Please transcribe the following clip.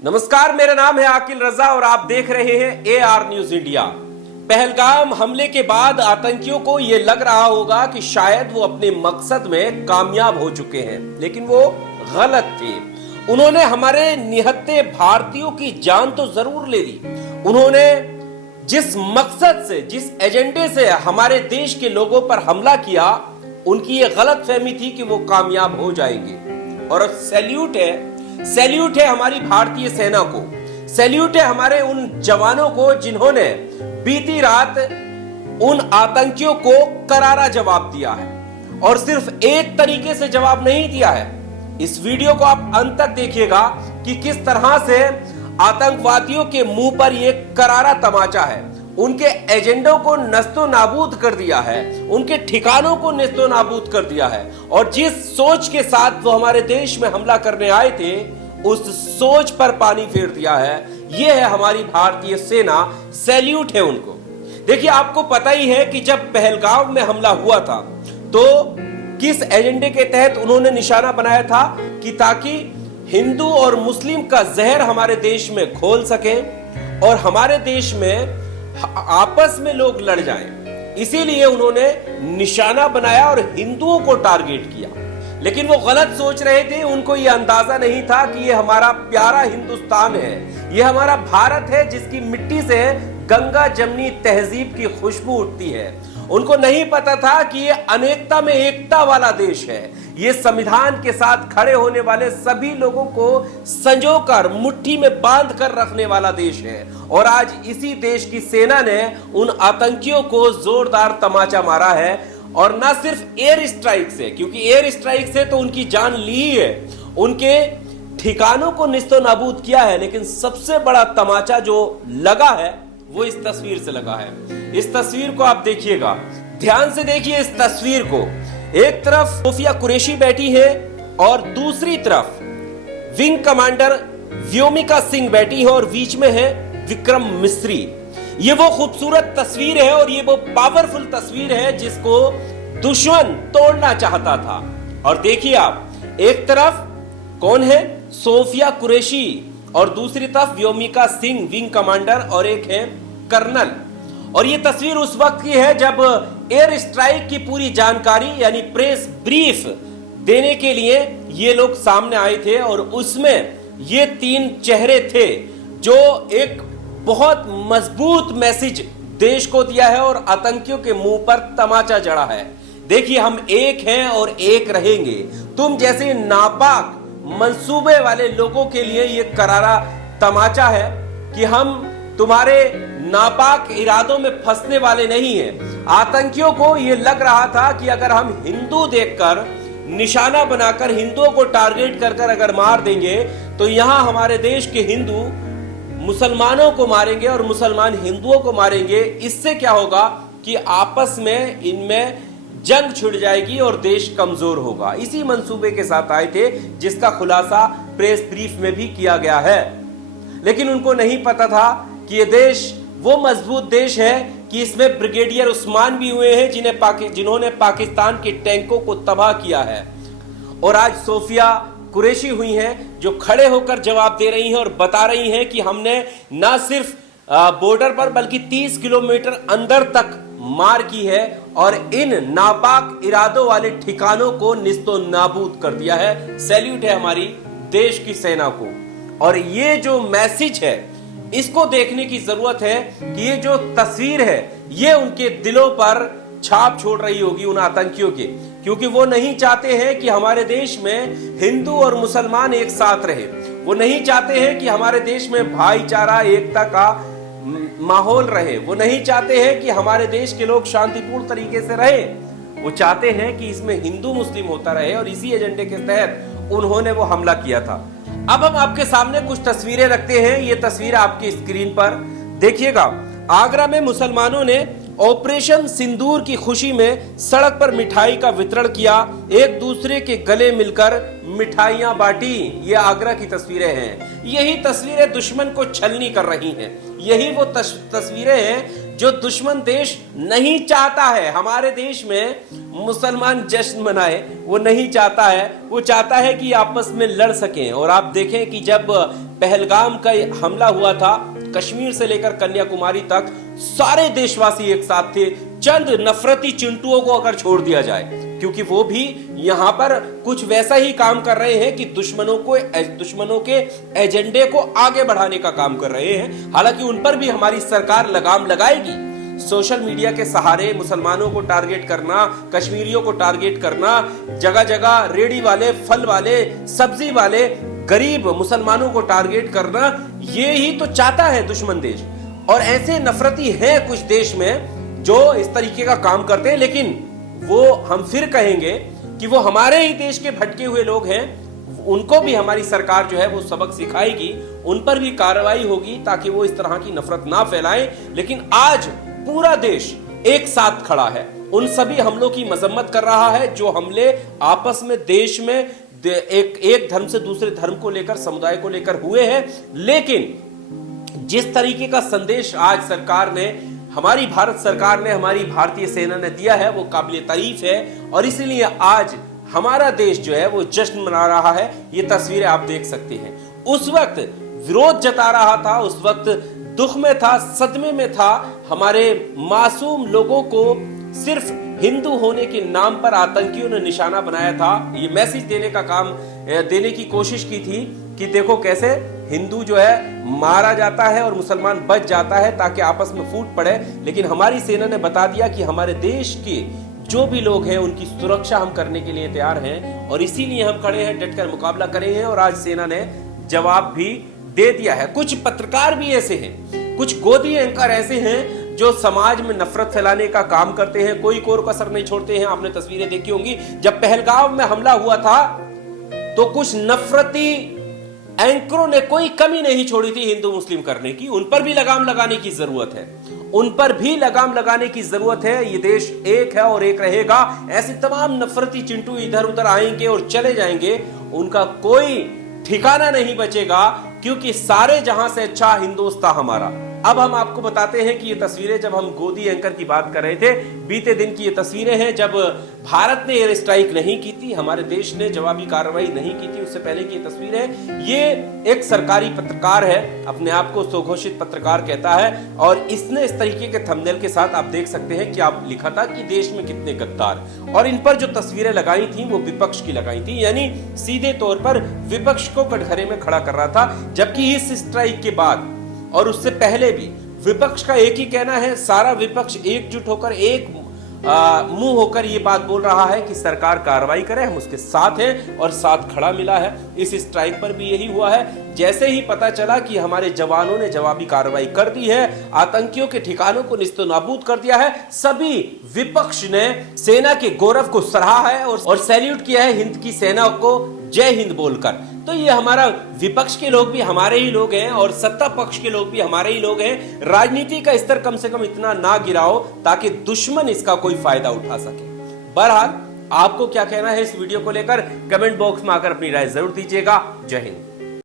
नमस्कार, मेरा नाम है आकिल रजा और आप देख रहे हैं AR न्यूज इंडिया। पहलगाम हमले के बाद आतंकियों को यह लग रहा होगा कि शायद वो अपने मकसद में कामयाब हो चुके हैं, लेकिन वो गलत थे। उन्होंने हमारे निहत्थे भारतीयों की जान तो जरूर ले ली। उन्होंने जिस मकसद से, जिस एजेंडे से हमारे देश के लोगों पर हमला किया, उनकी ये गलत फहमी थी कि वो कामयाब हो जाएंगे। और सैल्यूट है हमारी भारतीय सेना को, सैल्यूट है हमारे उन जवानों को जिन्होंने बीती रात उन आतंकियों को करारा जवाब दिया है। और सिर्फ एक तरीके से जवाब नहीं दिया है। इस वीडियो को आप अंत तक देखिएगा कि किस तरह से आतंकवादियों के मुंह पर यह करारा तमाचा है। उनके एजेंडों को नस्तो नाबूद कर दिया है, उनके ठिकानों को नस्तो नाबूद कर दिया है। और जिस सोच के साथ वो हमारे देश में हमला करने आए थे, उस सोच पर पानी फेर दिया है। यह है हमारी भारतीय सेना, सैल्यूट है उनको। देखिए, आपको पता ही है कि जब पहलगाम में हमला हुआ था तो किस एजेंडे के तहत उन्होंने निशाना बनाया था कि ताकि हिंदू और मुस्लिम का जहर हमारे देश में घोल सके और हमारे देश में आपस में लोग लड़ जाएं। इसीलिए उन्होंने निशाना बनाया और हिंदुओं को टारगेट किया। लेकिन वो गलत सोच रहे थे। उनको यह अंदाजा नहीं था कि यह हमारा प्यारा हिंदुस्तान है, यह हमारा भारत है जिसकी मिट्टी से गंगा जमनी तहजीब की खुशबू उठती है। उनको नहीं पता था कि यह अनेकता में एकता वाला देश है। यह संविधान के साथ खड़े होने वाले सभी लोगों को संजोकर मुट्ठी में बांध कर रखने वाला देश है। और आज इसी देश की सेना ने उन आतंकियों को जोरदार तमाचा मारा है। और ना सिर्फ एयर स्ट्राइक से, क्योंकि एयर स्ट्राइक से तो उनकी जान ली है, उनके ठिकानों को निस्तो नाबूद किया है, लेकिन सबसे बड़ा तमाचा जो लगा है वो इस तस्वीर से लगा है। इस तस्वीर को आप देखिएगा, ध्यान से देखिए इस तस्वीर को। एक तरफ सोफिया कुरैशी बैठी है और दूसरी तरफ विंग कमांडर व्योमिका सिंह बैठी है और बीच में है विक्रम मिस्री। ये वो खूबसूरत तस्वीर है और ये वो पावरफुल तस्वीर है जिसको दुश्मन तोड़ना चाहता था। और देखिए आप, एक तरफ कौन है, सोफिया कुरैशी, और दूसरी तरफ व्योमिका सिंह विंग कमांडर, और एक है कर्नल। और ये तस्वीर उस वक्त की है जब एयर स्ट्राइक की पूरी जानकारी यानी प्रेस ब्रीफ देने के लिए ये लोग सामने आए थे। और उसमें ये तीन चेहरे थे जो एक बहुत मजबूत मैसेज देश को दिया है और आतंकियों के मुंह पर तमाचा जड़ा है। देखिए, हम एक हैं और एक रहेंगे। तुम जैसे नापाक मंसूबे वाले लोगों के लिए यह करारा तमाचा है कि हम तुम्हारे नापाक इरादों में फंसने वाले नहीं हैं। आतंकियों को यह लग रहा था कि अगर हम हिंदू देखकर, निशाना बनाकर हिंदुओं को टारगेट कर अगर मार देंगे तो यहां हमारे देश के हिंदू मुसलमानों को मारेंगे और मुसलमान हिंदुओं को मारेंगे। इससे क्या होगा कि आपस में इनमें जंग छिड़ जाएगी और देश कमजोर होगा। इसी मंसूबे के साथ आए थे जिसका खुलासा प्रेस ब्रीफ में भी किया गया है। लेकिन उनको नहीं पता था कि यह देश वो मजबूत देश है कि इसमें ब्रिगेडियर उस्मान भी हुए हैं जिन्होंने पाकिस्तान के टैंकों को तबाह किया है। और आज सोफिया कुरैशी हुई हैं जो खड़े होकर जवाब दे रही हैं और बता रही हैं कि हमने ना सिर्फ बॉर्डर पर बल्कि 30 किलोमीटर अंदर तक मार की है और इन नापाक इरादों वाले ठिकानों को निस्तो नाबूद कर दिया है। सैल्यूट है हमारी देश की सेना को। और ये जो मैसेज है इसको देखने की जरूरत है कि ये जो तस्वीर है ये उनके दिलों पर छाप छोड़ रही होगी, उन आतंकियों के, क्योंकि वो नहीं चाहते हैं कि हमारे देश में हिंदू और मुसलमान एक साथ रहे। वो नहीं चाहते हैं कि हमारे देश में भाईचारा, एकता का माहौल रहे। वो नहीं चाहते हैं कि हमारे देश के लोग शांतिपूर्ण तरीके से रहे। वो चाहते हैं कि इसमें हिंदू मुस्लिम होता रहे और इसी एजेंडे के तहत उन्होंने वो हमला किया था। अब हम आपके सामने कुछ तस्वीरें रखते हैं। ये तस्वीर आपकी स्क्रीन पर देखिएगा। आगरा में मुसलमानों ने ऑपरेशन सिंदूर की खुशी में सड़क पर मिठाई का वितरण किया, एक दूसरे के गले मिलकर मिठाइयां बांटी। ये आगरा की तस्वीरें हैं। यही तस्वीरें दुश्मन को छलनी कर रही हैं। यही वो तस्वीरें हैं जो दुश्मन देश नहीं चाहता है हमारे देश में मुसलमान जश्न मनाए। वो नहीं चाहता है, वो चाहता है कि आपस में लड़ सकें। और आप देखें कि जब पहलगाम का हमला हुआ था, कश्मीर से लेकर कन्याकुमारी तक सारे देशवासी एक साथ थे, चंद नफरती चिंटुओं को अगर छोड़ दिया जाए, क्योंकि वो भी यहां पर कुछ वैसा ही काम कर रहे हैं कि दुश्मनों के एजेंडे को आगे बढ़ाने का काम कर रहे हैं। हालांकि उन पर भी हमारी सरकार लगाम लगाएगी। सोशल मीडिया के सहारे मुसलमानों को टारगेट करना, कश्मीरियों को टारगेट करना, जगह जगह रेडी वाले, फल वाले, सब्जी वाले, गरीब मुसलमानों को टारगेट करना, ये ही तो चाहता है दुश्मन देश। और ऐसे नफरती हैं कुछ देश में जो इस तरीके का काम करते हैं, लेकिन वो हम फिर कहेंगे कि वो हमारे ही देश के भटके हुए लोग हैं। उनको भी हमारी सरकार जो है वो सबक सिखाएगी, उन पर भी कार्रवाई होगी ताकि वो इस तरह की नफरत ना फैलाएं। लेकिन आज पूरा देश एक साथ खड़ा है, उन सभी हमलों की मजम्मत कर रहा है जो हमले आपस में देश में एक धर्म से दूसरे धर्म को लेकर, समुदाय को लेकर हुए हैं। लेकिन जिस तरीके का संदेश आज सरकार ने, हमारी भारत सरकार ने, हमारी भारतीय सेना ने दिया है, वो काबिल तारीफ है। और इसीलिए आज हमारा देश जो है वो जश्न मना रहा है। ये तस्वीरें आप देख सकते हैं। उस वक्त विरोध जता रहा था, उस वक्त दुख में था, सदमे में था। हमारे मासूम लोगों को सिर्फ हिंदू होने के नाम पर आतंकियों ने निशाना बनाया था। ये मैसेज देने की कोशिश की थी कि देखो कैसे हिंदू जो है मारा जाता है और मुसलमान बच जाता है ताकि आपस में फूट पड़े। लेकिन हमारी सेना ने बता दिया कि हमारे देश के जो भी लोग हैं उनकी सुरक्षा हम करने के लिए तैयार हैं, और इसीलिए हम खड़े हैं, डटकर मुकाबला करें हैं। और आज सेना ने जवाब भी दे दिया है। कुछ पत्रकार भी ऐसे हैं, कुछ गोदी एंकर ऐसे हैं जो समाज में नफरत फैलाने का काम करते हैं, कोई कोर कसर नहीं छोड़ते हैं। आपने तस्वीरें देखी होंगी, जब पहलगाम में हमला हुआ था तो कुछ नफरती एंकरों ने कोई कमी नहीं छोड़ी थी हिंदू मुस्लिम करने की। उन पर भी लगाम लगाने की जरूरत है, उन पर भी लगाम लगाने की जरूरत है। ये देश एक है और एक रहेगा। ऐसे तमाम नफरती चिंटू इधर उधर आएंगे और चले जाएंगे, उनका कोई ठिकाना नहीं बचेगा, क्योंकि सारे जहां से अच्छा हिंदुस्तान हमारा। अब हम आपको बताते हैं कि ये तस्वीरें, जब हम गोदी एंकर की बात कर रहे थे, बीते दिन की ये तस्वीरें हैं जब भारत ने एयर स्ट्राइक नहीं की थी, हमारे देश ने जवाबी कार्रवाई नहीं की थी, उससे पहले की ये तस्वीरें। ये एक सरकारी पत्रकार है, अपने आप को स्वघोषित पत्रकार कहता है, और इसने इस तरीके के थंबनेल के साथ आप देख सकते हैं कि आप लिखा था कि देश में कितने गद्दार। और इन पर जो तस्वीरें लगाई थी वो विपक्ष की लगाई थी, यानी सीधे तौर पर विपक्ष को कटघरे में खड़ा कर रहा था। जबकि इस स्ट्राइक के बाद और उससे पहले भी विपक्ष का एक ही कहना है, सारा विपक्ष एकजुट होकर, एक मुंह होकर ये बात बोल रहा है कि सरकार कार्रवाई करे, हम उसके साथ हैं और साथ खड़ा मिला है। इस स्ट्राइक पर भी यही हुआ है। जैसे ही पता चला कि हमारे जवानों ने जवाबी कार्रवाई कर दी है, आतंकियों के ठिकानों को निस्तनाबूद कर दिया है, सभी विपक्ष ने सेना के गौरव को सराहा है और सैल्यूट किया है हिंद की सेना को, जय हिंद बोलकर। तो ये हमारा विपक्ष के लोग भी हमारे ही लोग हैं और सत्ता पक्ष के लोग भी हमारे ही लोग हैं। राजनीति का स्तर कम से कम इतना ना गिराओ ताकि दुश्मन इसका कोई फायदा उठा सके। बहरहाल आपको क्या कहना है इस वीडियो को लेकर, कमेंट बॉक्स में आकर अपनी राय जरूर दीजिएगा। जय हिंद।